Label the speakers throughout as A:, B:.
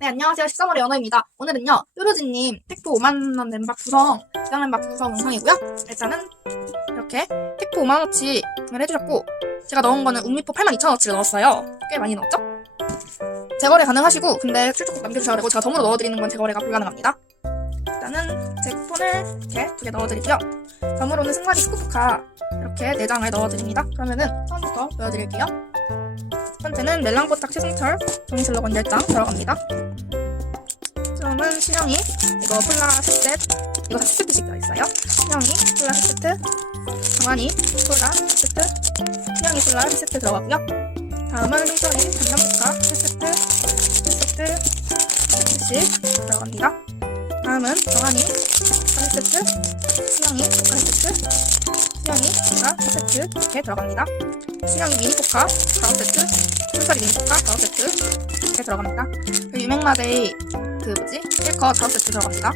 A: 네, 안녕하세요. 식사머리 연어입니다. 오늘은요, 뾰루지님 택포 5만원 램박 구성, 기장 램박 구성 영상이고요. 일단은, 이렇게 택포 5만원어치를 해주셨고, 제가 넣은 거는 운미포 82,000원어치를 넣었어요. 꽤 많이 넣었죠? 재거래 가능하시고, 근데 출처꼭 남겨주셔야 되고, 제가 덤으로 넣어드리는 건 재거래가 불가능합니다. 일단은, 제 쿠폰을 이렇게 두 개 넣어드리고요. 덤으로는 승관이 스쿠프카 이렇게 4장을 넣어드립니다. 그러면은, 처음부터 보여드릴게요. 첫 번째는 멜랑보탁 최승철 종이 슬로건 10장 들어갑니다. 처음은 신영이 이거 콜라 세트 이거 다 세트씩 들어있어요. 신영이 콜라 세트 정환이 콜라 세트 신영이 콜라 세트 들어가고요. 다음은 승철이 장난포카 세트 세트 세트씩 들어갑니다. 다음은 정환이 세트 신영이 세트 신영이 콜라 세트 이렇게 들어갑니다. 신영이 미니 포카 가운 세트, 순살이 미니 포카 가운 세트 이렇게 들어갑니다. 그리고 유명마데이 그 뭐지 킬커 가운 세트 들어갑니다.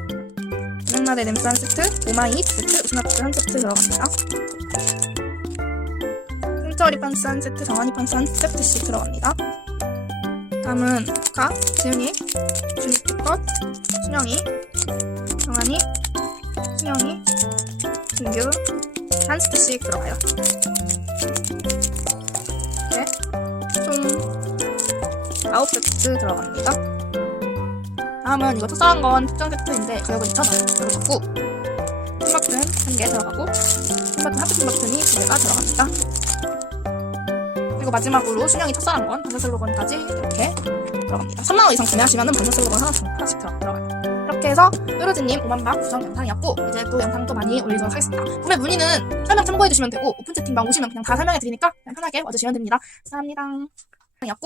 A: 유명마데이 냄새 한 세트, 오마이 두 세트, 우스나트 한 세트 들어갑니다. 승철이 판스 한 세트, 정한이 판스 한 세트씩 들어갑니다. 다음은 포카, 지은이, 주니트 컷, 순영이, 정한이, 순영이, 준규 한 세트씩 들어가요. 총 9세트 들어갑니다. 다음은 이거 특성한 건 특정 세트인데 가격은 2,000원 들어갔고 팀버튼 한 개 들어가고 팀버튼 하트 팀버튼이 두 개가 들어갑니다. 그리고 마지막으로 순영이 첫사랑 건 반사 슬로건까지 이렇게 들어갑니다. 3만원 이상 구매하시면 반사 슬로건 하나씩, 하나씩 들어, 들어가요. 이렇게 해서 뾰루지님 5만박 구성 영상이었고 이제 또 영상 또 많이 올리도록 하겠습니다. 구매 문의는 설명 참고해주시면 되고 오픈 채팅방 오시면 그냥 다 설명해드리니까 그냥 편하게 와주시면 됩니다. 감사합니다.